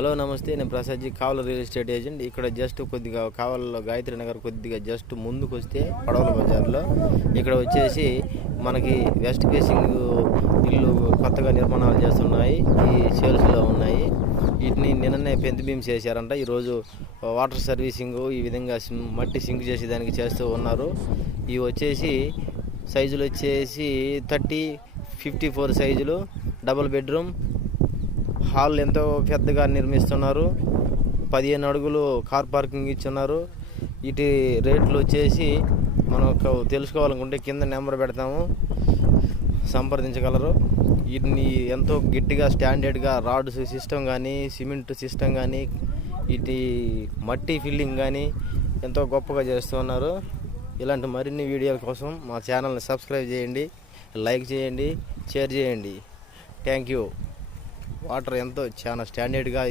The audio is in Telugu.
హలో నమస్తే, నేను ప్రసాద్జీ, కావల రియల్ ఎస్టేట్ ఏజెంట్. ఇక్కడ జస్ట్ కొద్దిగా కావలలో గాయత్రి నగర్ కొద్దిగా జస్ట్ ముందుకు వస్తే పడవల బజార్లో ఇక్కడ వచ్చేసి మనకి వెస్ట్ ఫేసింగ్ ఇల్లు కొత్తగా నిర్మాణాలు చేస్తున్నాయి. ఈ సేల్స్లో ఉన్నాయి. వీటిని నిన్ననే పెంత బీమ్స్ చేశారంట. ఈరోజు వాటర్ సర్వీసింగ్ ఈ విధంగా మట్టి సింక్ చేసి దానికి చేస్తూ ఉన్నారు. ఇవి వచ్చేసి సైజులు వచ్చేసి 30-54 సైజులు, డబుల్ బెడ్రూమ్, హాల్ ఎంతో పెద్దగా నిర్మిస్తున్నారు. 15 అడుగులు కార్ పార్కింగ్ ఇచ్చున్నారు. వీటి రేట్లు వచ్చేసి మనకు తెలుసుకోవాలనుకుంటే కింద నెంబర్ పెడతాము, సంప్రదించగలరు. వీటిని ఎంతో గట్టిగా స్టాండర్డ్గా రాడ్ సిస్టమ్ కానీ, సిమెంట్ సిస్టమ్ కానీ, వీటి మట్టి ఫిల్లింగ్ కానీ ఎంతో గొప్పగా చేస్తున్నారు. ఇలాంటి మరిన్ని వీడియోల కోసం మా ఛానల్ని సబ్స్క్రైబ్ చేయండి, లైక్ చేయండి, షేర్ చేయండి. Thank you. వాటర్ ఎంతో చాలా స్టాండర్డ్గా